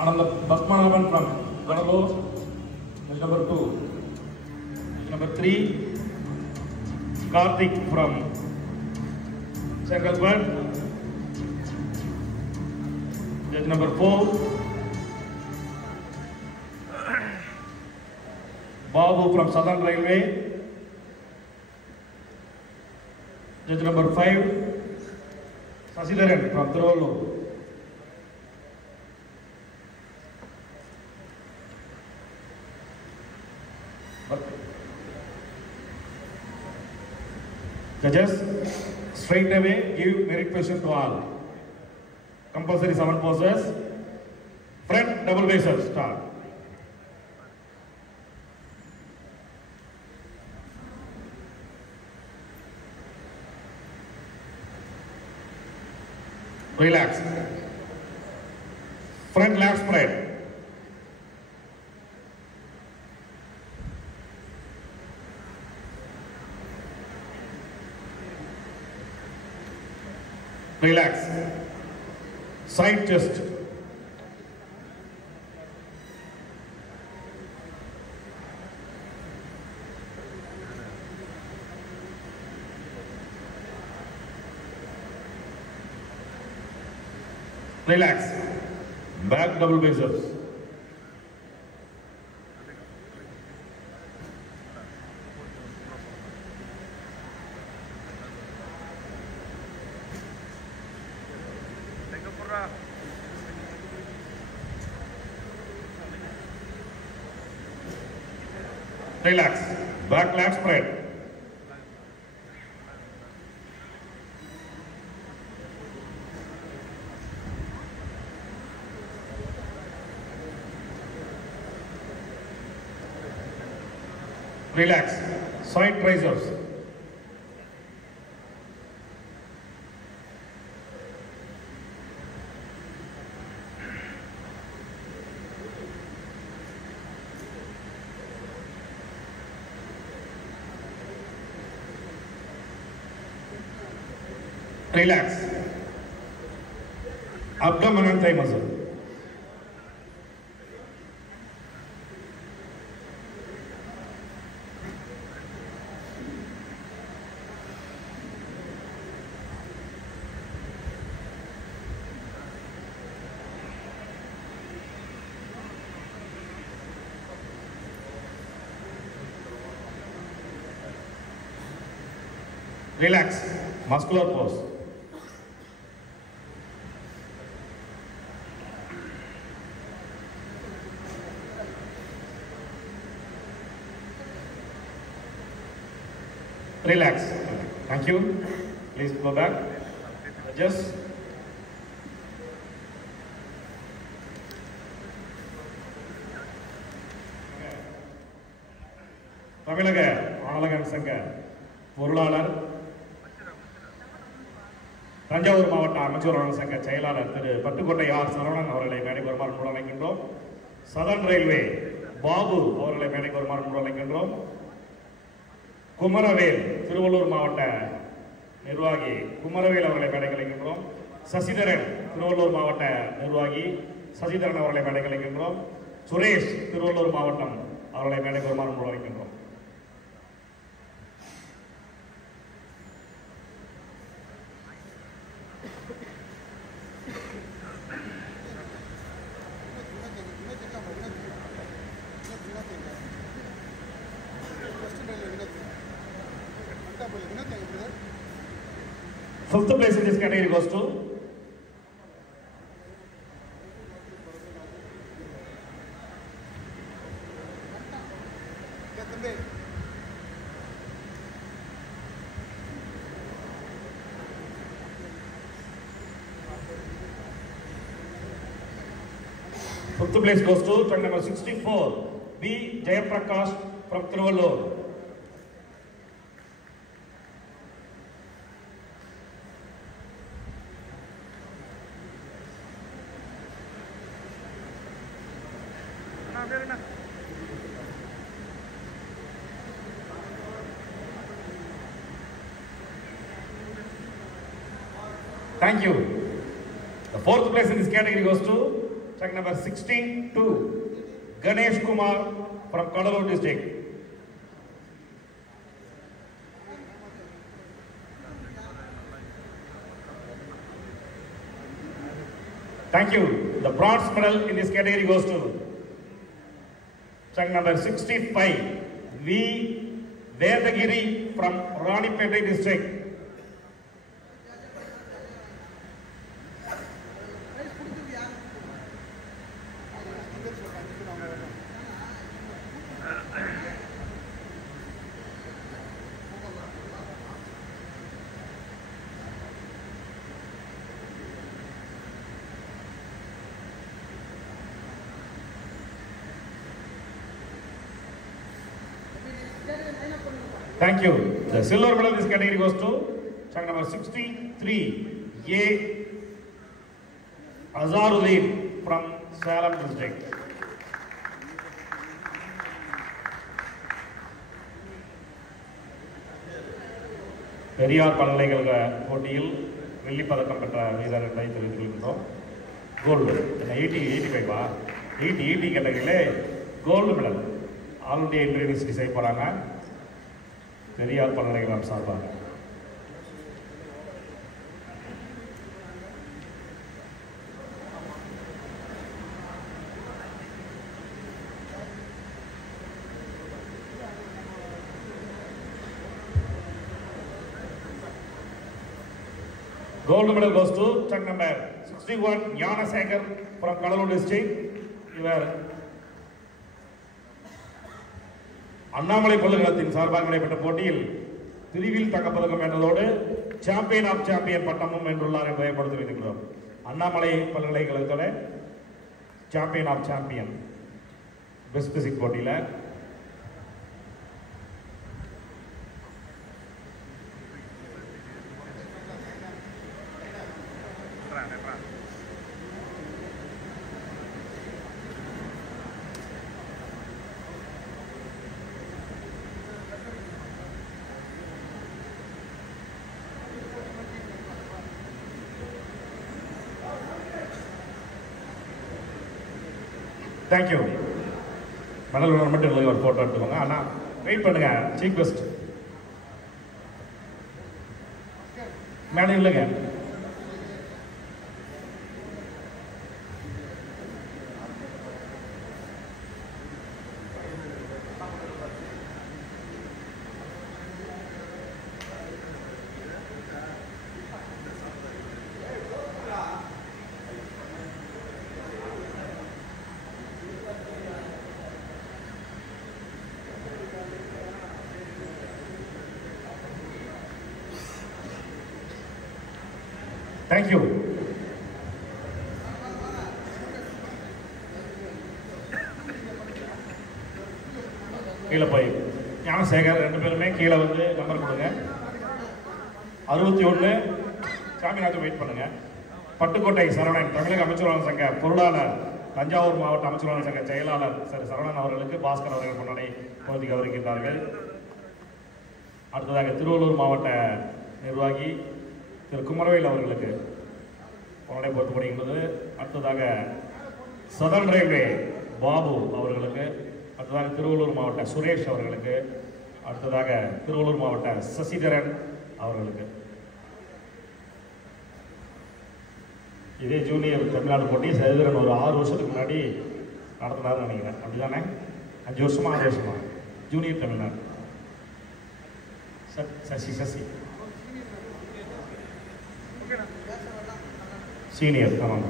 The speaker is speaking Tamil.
Ananda Basmanavan from Ganalur. Number 2. Number 3. Karthik from Changalpur. Judge number 4. Babu from Southern Railway. Judge number 5. Sasidharan from Tiruvallur. Judges, straight away give merit position to all. Compulsory 7 poses. Front double bases start. Relax. Front lap spread. Relax. Side chest. Relax. Back double bases. Relax. Back lat spread. Relax. Side triceps. Relax. Abdomen and thigh muscle. Relax. Muscular pose. Relax. Thank you. Please go back. Just தமிழக ஆளுநர் சங்க பொருளாளர், தஞ்சாவூர் மாவட்ட அமைச்சர் சங்க செயலாளர் திரு பட்டுக்கோட்டை ஆர் சரவணன் அவர்களை மேடைக்கு வருமாறு முன் அழைக்கின்றோம். சதர்ன் ரயில்வே பாபு அவர்களை மேடைக்கு வருமாறு முன் அழைக்கின்றோம். குமரவேல் திருவள்ளூர் மாவட்ட நிர்வாகி குமரவேல் அவர்களை மேடைக்கு அழைக்கின்றோம். சசிதரன் திருவள்ளூர் மாவட்ட நிர்வாகி சசிதரன் அவர்களை மேடைக்கு அழைக்கின்றோம். சுரேஷ் திருவள்ளூர் மாவட்டம் அவர்களை மேடைக்கு வருமாறு முன் அழைக்கின்றோம். Fifth place in this category goes to fifth place goes to turn number 64 B Jayaprakash from Tiruvallur. Thank you. The fourth place in this category goes to check number 16-2, Ganesh Kumar from Kadalur district. Thank you. The bronze medal in this category goes to check number 65, V. Vedagiri from Ranipet district. Thank you. The silver medal in this category goes to check number 63, A. Azaruddin from Salem district. Periyar பல்கலைக்கழக போட்டியில் வெள்ளி பதக்கம் பெற்ற வீரர் என்பதை தெரிவித்துக் கொள்கின்றோம். கோல்டு 80 கேட்டகரியிலே gold medal all India inter university செய்ய போறாங்க. பெரியார் பல்கலைக்கழகம் சார்பாக. Gold medal goes to check number 61, Gnanasekhar from Kadalur district. இவர் அண்ணாமலை பல்கலைக்கழகத்தின் சார்பாக நடைபெற்ற போட்டியில் பிரிவில் தங்கப்பதக்கம் வென்றதோடு சாம்பியன் ஆஃப் சாம்பியன் பட்டமும் வென்றுள்ளார் என்பதை கொடுத்து வைத்திருக்கிறோம். அண்ணாமலை பல்கலைக்கழகத்தோட champion of champion best physique போட்டியில் தேங்க்யூ. மெடல் மட்டும் இல்லை, ஒரு ஃபோட்டோ எடுத்துக்கோங்க. ஆனால் வெயிட் பண்ணுங்க, சீஃப் கெஸ்ட் மேடம் இல்லைங்க. தேங்க்யூ. கீழே போய் ஞானசேகர் ரெண்டு பேருமே கீழே வந்து நம்பர் கொடுங்க. 61 சாமிநாதன் வெயிட் பண்ணுங்க. பட்டுக்கோட்டை சரவணன் தமிழக அமைச்சர் சங்க பொருளாளர், தஞ்சாவூர் மாவட்ட அமைச்சர் சங்க செயலாளர் திரு சரவணன் அவர்களுக்கு பாஸ்கர் அவர்கள் முன்னாடி பொருத்தி கௌரவிக்கின்றார்கள். அடுத்ததாக திருவள்ளூர் மாவட்ட நிர்வாகி திரு குமரவேல் அவர்களுக்கு பொருளை பொறுத்தப்படுகின்றது. அடுத்ததாக சதர்ன் ரயில்வே பாபு அவர்களுக்கு, அடுத்ததாக திருவள்ளூர் மாவட்ட சுரேஷ் அவர்களுக்கு, அடுத்ததாக திருவள்ளூர் மாவட்ட சசிதரன் அவர்களுக்கு. இதே ஜூனியர் தமிழ்நாடு போட்டி சசிதரன் ஒரு 6 வருஷத்துக்கு முன்னாடி நடத்தினார்னு நினைக்கிறேன். அப்படிதானே? 5 வருஷமா 6 வருஷமா ஜூனியர் தமிழ்நாடு. சசி சீனியர். ஆமாங்க.